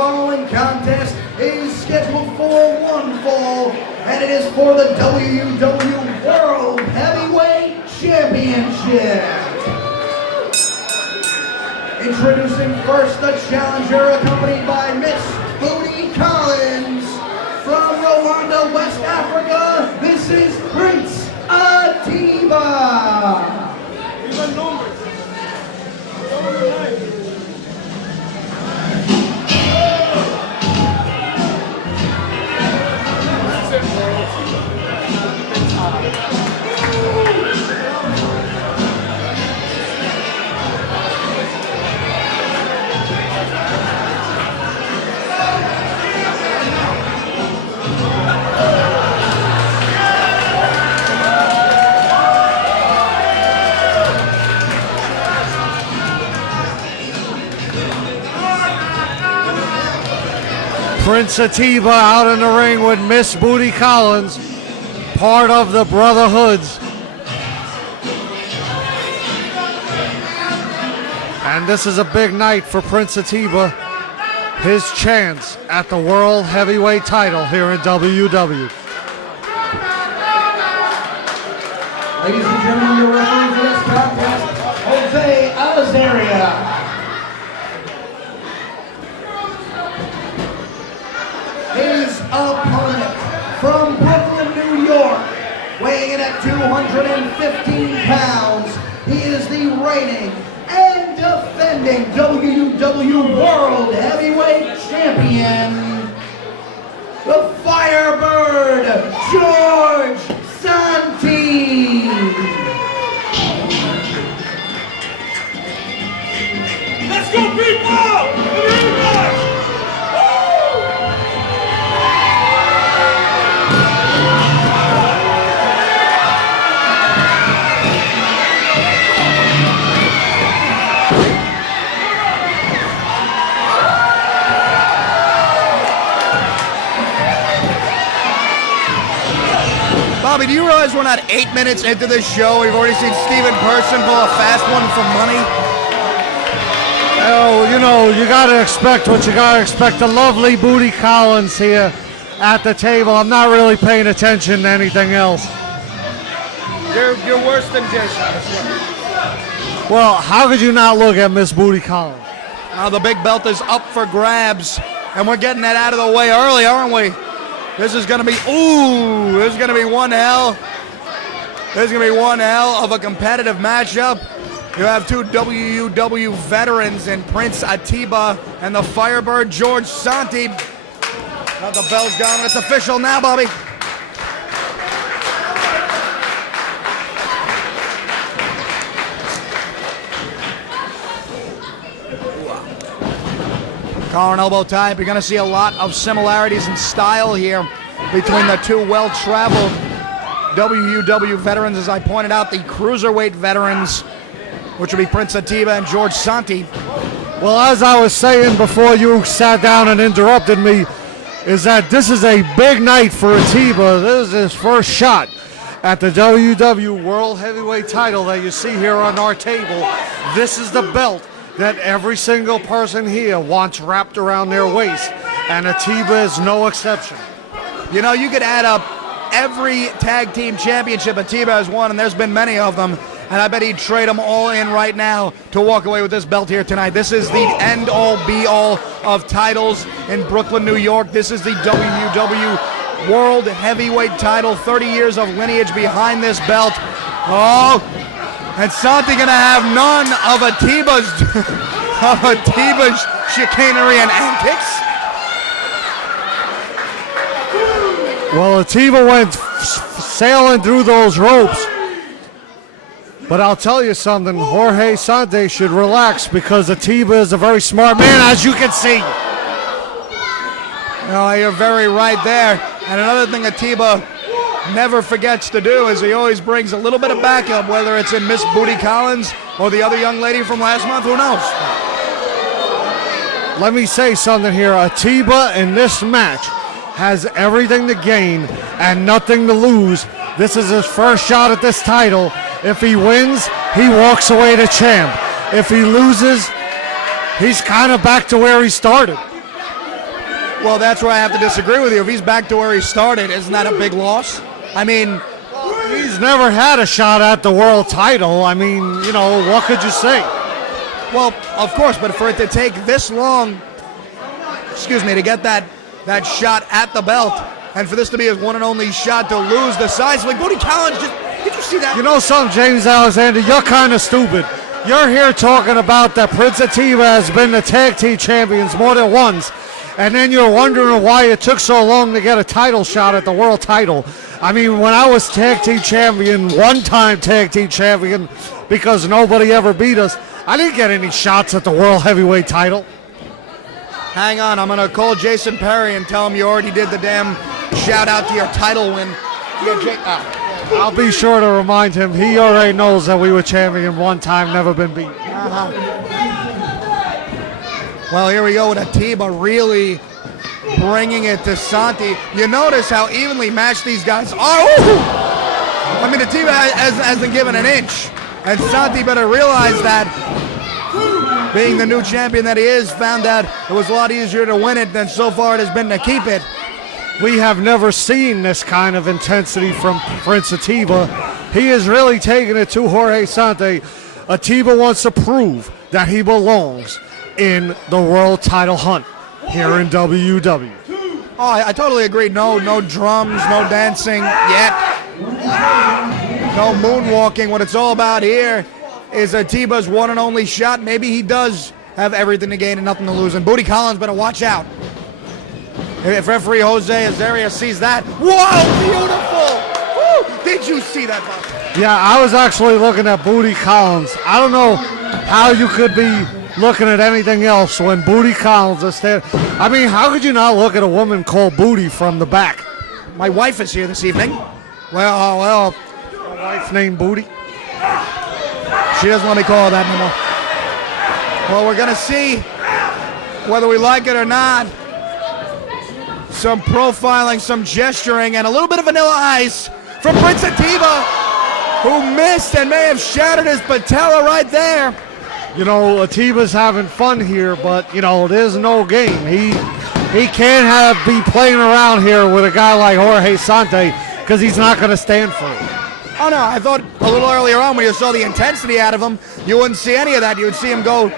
following contest is scheduled for one fall, and it is for the WUW World Heavyweight Championship. Introducing first the challenger, accompanied by Miss Booty Collins. From Rwanda, West Africa, this is Prince Atiba. Prince Atiba out in the ring with Miss Booty Collins, part of the Brotherhoods. And this is a big night for Prince Atiba, his chance at the World Heavyweight title here in WUW. Ladies and gentlemen, your referee for this contest, Jose Azaria. His opponent from Brooklyn, New York, weighing in at 215 pounds, he is the reigning and defending WUW World Heavyweight Champion, the Firebird, Jorge Santi. Let's go, people! Bobby, do you realize we're not 8 minutes into this show? We've already seen Steven Person pull a fast one for money. Oh, you know, you gotta expect what you gotta expect. The lovely Booty Collins here at the table. I'm not really paying attention to anything else. You're worse than Dish. Well, how could you not look at Miss Booty Collins? Now the big belt is up for grabs, and we're getting that out of the way early, aren't we? This is gonna be, this is gonna be one hell. This is gonna be one hell of a competitive matchup. You have two WUW veterans in Prince Atiba and the Firebird, Jorge Santi. Now the bell's gone, it's official now, Bobby. Collar and elbow type. You're going to see a lot of similarities in style here between the two well-traveled WUW veterans. As I pointed out, the cruiserweight veterans, which would be Prince Atiba and Jorge Santi. Well, as I was saying before you sat down and interrupted me, is that this is a big night for Atiba. This is his first shot at the WUW World Heavyweight title that you see here on our table. This is the belt that every single person here wants wrapped around their waist, and Atiba is no exception. You know, you could add up every tag team championship Atiba has won, and there's been many of them, and I bet he'd trade them all in right now to walk away with this belt here tonight. This is the end-all, be-all of titles in Brooklyn, New York. This is the WUW World Heavyweight title, 30 years of lineage behind this belt. Oh, and Santi gonna have none of Atiba's chicanery and antics. Well, Atiba went sailing through those ropes. But I'll tell you something, Jorge Santi should relax because Atiba is a very smart man, as you can see. No, you're very right there. And another thing Atiba never forgets to do is he always brings a little bit of backup, whether it's in Miss Booty Collins or the other young lady from last month, who knows? Let me say something here. Atiba in this match has everything to gain and nothing to lose. This is his first shot at this title. If he wins, he walks away the champ. If he loses, he's kind of back to where he started. Well, that's where I have to disagree with you. If he's back to where he started, isn't that a big loss? I mean, he's never had a shot at the world title. I mean, you know, what could you say? well, of course, but for it to take this long, to get that shot at the belt, and for this to be his one and only shot to lose the size, like Booty Collins did you see that? You know something, James Alexander? You're kind of stupid. You're here talking about that Prince Atiba has been the tag team champions more than once, and then you're wondering why it took so long to get a title shot at the world title. I mean, when I was tag team champion, one-time tag team champion, because nobody ever beat us, I didn't get any shots at the world heavyweight title. Hang on, I'm going to call Jason Perry and tell him you already did the damn shout-out to your title win. I'll be sure to remind him. He already knows that we were champion one time, never been beat. Well, here we go with Atiba really bringing it to Santi. You notice how evenly matched these guys are. I mean, Atiba hasn't given an inch. And Santi better realize that, being the new champion that he is, found out it was a lot easier to win it than so far it has been to keep it. We have never seen this kind of intensity from Prince Atiba. He is really taking it to Jorge Santi. Atiba wants to prove that he belongs in the world title hunt here in WW. Oh, I totally agree. No drums, no dancing yet. No moonwalking. What it's all about here is Atiba's one and only shot. Maybe he does have everything to gain and nothing to lose. And Booty Collins better watch out. If referee Jose Azaria sees that, whoa, beautiful! Woo! Did you see that, Bob? Yeah, I was actually looking at Booty Collins. I don't know how you could be looking at anything else when Booty Collins is standing. I mean, how could you not look at a woman called Booty from the back? My wife is here this evening. Well, A wife named Booty? she doesn't let me call her that anymore. Well, we're going to see whether we like it or not. Some profiling, some gesturing, and a little bit of vanilla ice from Prince Atiba, who missed and may have shattered his patella right there. You know, Atiba's having fun here, but, you know, there's no game. He can't be playing around here with a guy like Jorge Santi because he's not going to stand for it. Oh, no, I thought a little earlier on when you saw the intensity out of him, you wouldn't see any of that. You would see him go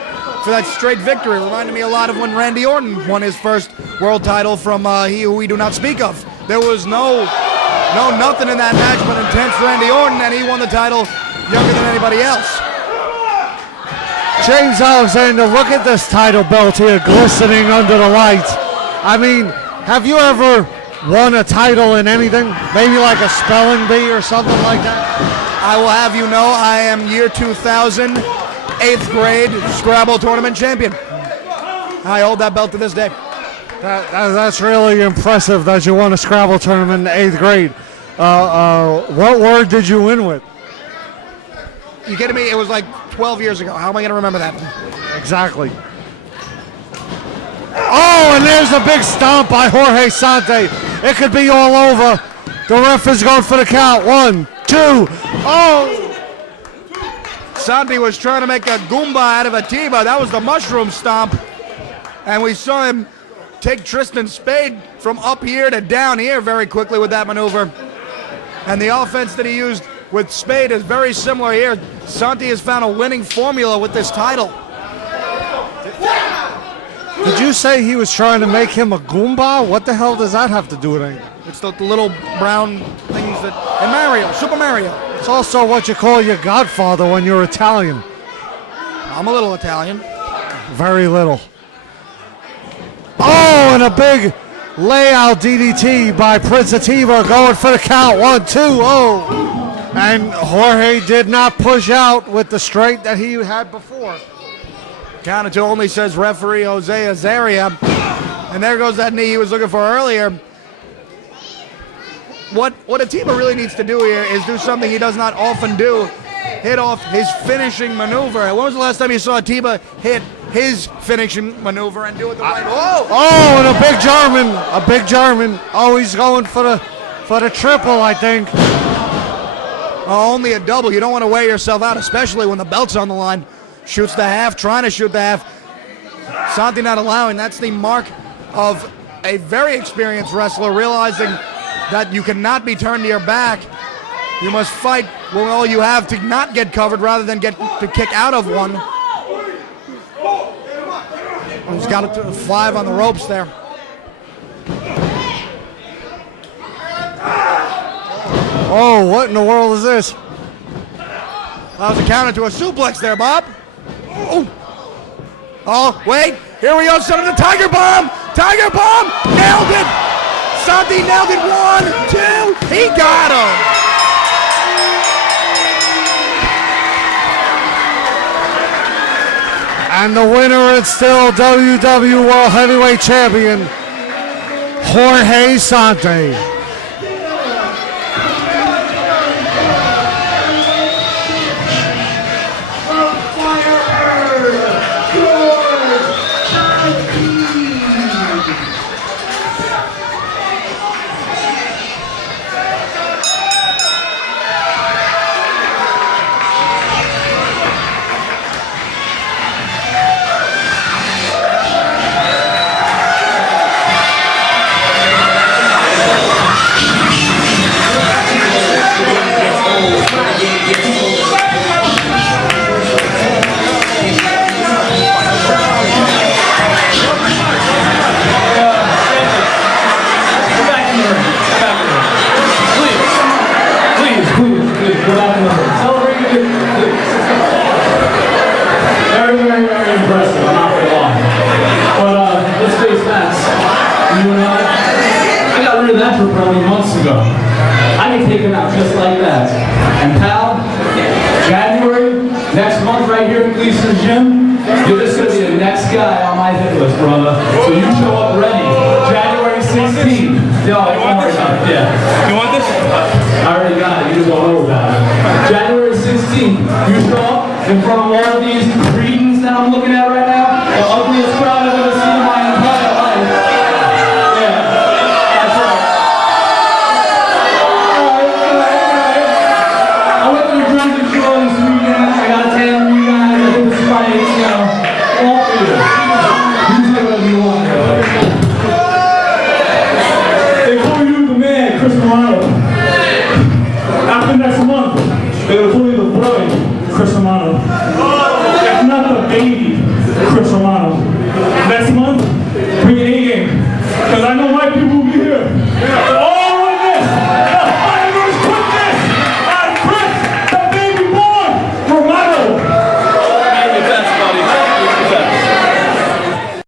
for that straight victory. Reminded me a lot of when Randy Orton won his first world title from He Who We Do Not Speak Of. There was no nothing in that match but intense Randy Orton, and he won the title younger than anybody else. James Alexander, look at this title belt here glistening under the lights. I mean, have you ever won a title in anything? Maybe like a spelling bee or something like that? I will have you know I am year 2000, 8th grade Scrabble tournament champion. I hold that belt to this day. That's really impressive that you won a Scrabble tournament in 8th grade. What word did you win with? You kidding me? It was like 12 years ago. How am I going to remember that? Exactly. Oh, and there's a big stomp by Jorge Santi. It could be all over. The ref is going for the count. 1, 2. Oh! Santi was trying to make a Goomba out of Atiba. That was the mushroom stomp. And we saw him take Tristan Spade from up here to down here very quickly with that maneuver. And the offense that he used with Spade is very similar here. Santi has found a winning formula with this title. Did you say he was trying to make him a Goomba? What the hell does that have to do with anything? It's the little brown things that in Mario, Super Mario. It's also what you call your godfather when you're Italian. I'm a little Italian. Very little. Oh, and a big layout DDT by Prince Atiba going for the count. 1, 2, oh. And Jorge did not push out with the straight that he had before. Count of two only, says referee Jose Azaria. And there goes that knee he was looking for earlier. What Atiba really needs to do here is do something he does not often do. Hit off his finishing maneuver. When was the last time you saw Atiba hit his finishing maneuver and do it the right way? Oh, and a big German. A big German. Oh, he's going for the triple, I think. Oh, only a double. You don't want to wear yourself out, especially when the belt's on the line. Shoots the half, trying to shoot the half. Santi not allowing. That's the mark of a very experienced wrestler, realizing that you cannot be turned to your back. You must fight with all you have to not get covered rather than get to kick out of one. He's got it to 5 on the ropes there. Oh, what in the world is this? That was a counter to a suplex there, Bob. Oh, wait. Here we go. Son of the Tiger Bomb. Tiger Bomb. Nailed it. Santi nailed it. 1, 2. He got him. And the winner is still WWE World Heavyweight Champion, Jorge Santi. In front of all of these